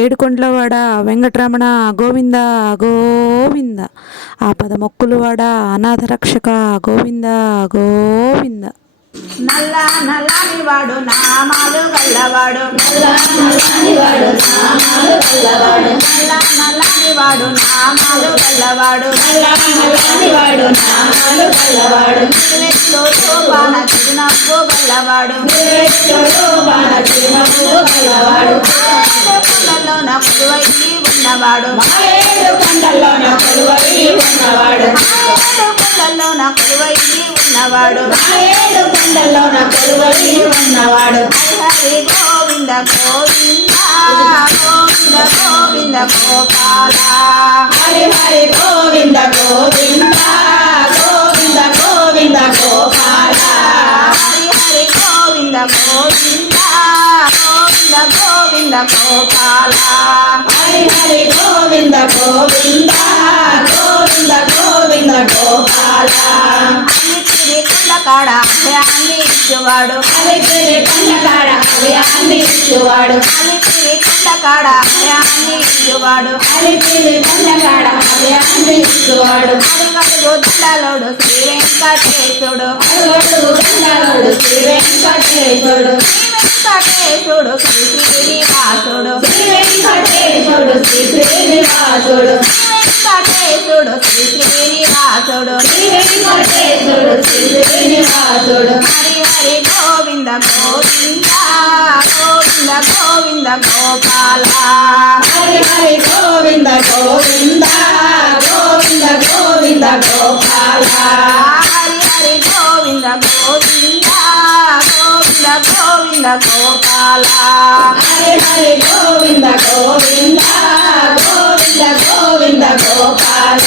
ఏడుకొండలవాడ వెంకటరమణ గోవింద గోవింద. ఆపద మొక్కులవాడ అనాథ రక్షక గోవింద గోవింద. నల్ల నల్లని వాడు నామాలు గల్లవాడు, నల్ల నల్లని వాడు నామాలు గల్లవాడు, నల్ల నల్లని వాడు నామాలు గల్లవాడు, నల్ల నల్లని వాడు నామాలు గల్లవాడు, బాణ చిరునవ్వు గల్లవాడు, బాణ చిరునవ్వు గల్లవాడు, కొండల్లోన కొలువై ఉన్నవాడు, ఏడు కొండల్లోన కొలువై ఉన్నవాడు, కొండల్లోన కొలువై ఉన్నవాడు, ఏడు కొండల్లోన కొలువై ఉన్నవాడు. హరి గోవింద గోవింద గోవింద గోవింద గోపాల, హరి హరి గోవింద గోవింద గోవింద గోవింద గోపాల, హరి హరి గోవింద గోవింద గోవింద గోవింద గోపాల, హరి హరి గోవింద గోవింద గోవింద గోవింద గోపాల. అలిపిరి కొండకాడ అభయాన్ని ఇచ్చువాడు, అలిపిరి కొండకాడ అభయాన్ని ఇచ్చువాడు, అలిపిరి కొండకాడ అభయాన్ని ఇచ్చువాడు, అలిపిరి కొండకాడ అభయాన్ని ఇచ్చువాడు, అడుగడుగు దండలోడు శ్రీ వెంకటేశుడు, అడుగడుగు దండలోడు శ్రీ వెంకటేశుడు, వెంకటేశుడు శ్రీ శ్రీనివాసుడు, శ్రీ వెంకటేశుడు శ్రీ శ్రీనివాసుడు, వెంకటేశుడు శ్రీ శ్రీనివాసుడు, శ్రీ వెంకటేశుడు శ్రీ శ్రీనివాసుడు. హరి హరి గోవింద గోవింద గోవింద గోవింద గోపాల, హరి హరి గోవింద గోవింద గోవింద గోవింద గోపాల, హరి హరి గోవింద గోవింద గోవింద గోవింద గోపాల, హరి హరి గోవింద గోవింద గోవింద గోవింద గోపాల.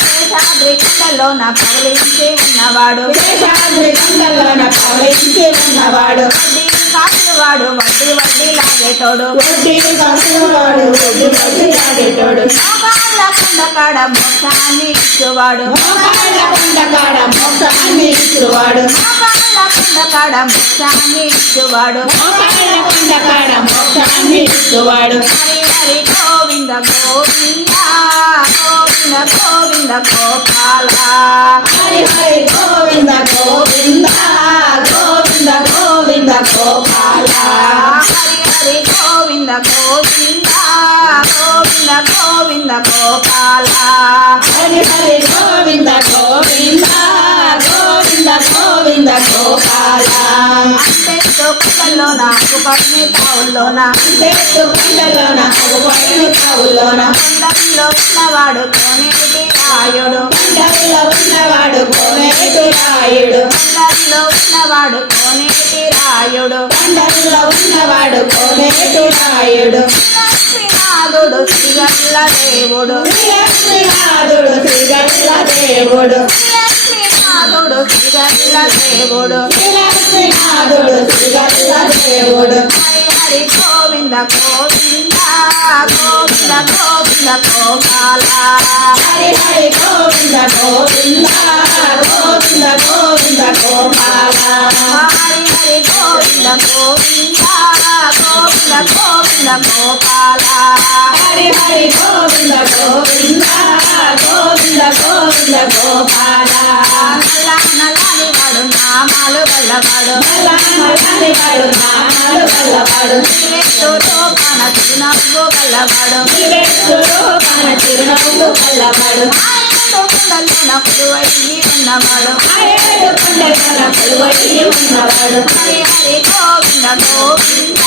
శేషాద్రి కొండలోన పవలించి ఉన్నవాడు, శేషాద్రి కొండలోన పవళించి ఉన్నవాడు, వడ్డీ కాసువాడు వడ్డీ వడ్డీ లాగేటోడు, వడ్డీ కాసువాడు వడ్డీ వడ్డీ లాగేటోడు, మోకాళ్ళ కొండకాడ మోక్షాన్ని ఇచ్చువాడు, మోకాళ్ళ కొండకాడ మోక్షాన్ని ఇచ్చువాడు, మోకాళ్ళ కొండకాడ మోక్షాన్ని ఇచ్చువాడు, మోకాళ్ళ కొండకాడ మోక్షాన్ని ఇచ్చువాడు. హరి హరి గోవింద గోవింద గోవింద గోవింద గోపాల, హరి హరి గోవింద గోవింద గోవింద గోవింద గోపాల, హరి హరి గోవింద గోవింద గోవింద గోవింద గోపాల, హరి హరి గోవింద గోవింద గోవింద గోవింద గోపాల. అంతెత్తు కొండలోన కుపర్ని తావుల్లోన, అంతేత్తు కొండలోన అగుపడిన తావుల్లోన, కొండల్లో ఉన్నవాడు కోనేటి రాయుడు, కొండల్లో ఉన్నవాడు కోనేటి రాయుడు, కొండల్లో ఉన్నవాడు కోనేటి రాయుడు, కొండల్లో ఉన్నవాడు కోనేటి రాయుడు, శ్రీనాథుడు శ్రీగల్ల దేవుడు, శ్రీనాథుడు శ్రీగల్ల దేవుడు, శ్రీనాథుడు శ్రీగల్ల దేవుడు, శ్రీనాథుడు శ్రీగల్ల దేవుడు. హరి హరి గోవింద గోవింద గోవింద గోవింద గోపాల, హరి హరి గోవింద గోవింద గోవింద గోవింద గోపాల, హరి హరి గోవింద గోవింద గోవింద గోవింద గోపాల, హరి హరి గోవింద గోవింద గోవింద గోవింద గోపాల. నల్ల నల్లని వాడు నామాలు గల్లవాడు, నల్ల నల్లని వాడు నామాలు గల్లవాడు, పాన చిరునవ్వు గల్లవాడు, కాన చిరునవ్వు గల్లవాడు, కొండల్లోన కొలువై ఉన్నవాడు, ఏడు కొండల కొలువై ఉన్నవాడు. హరి హరి గోవింద గోవింద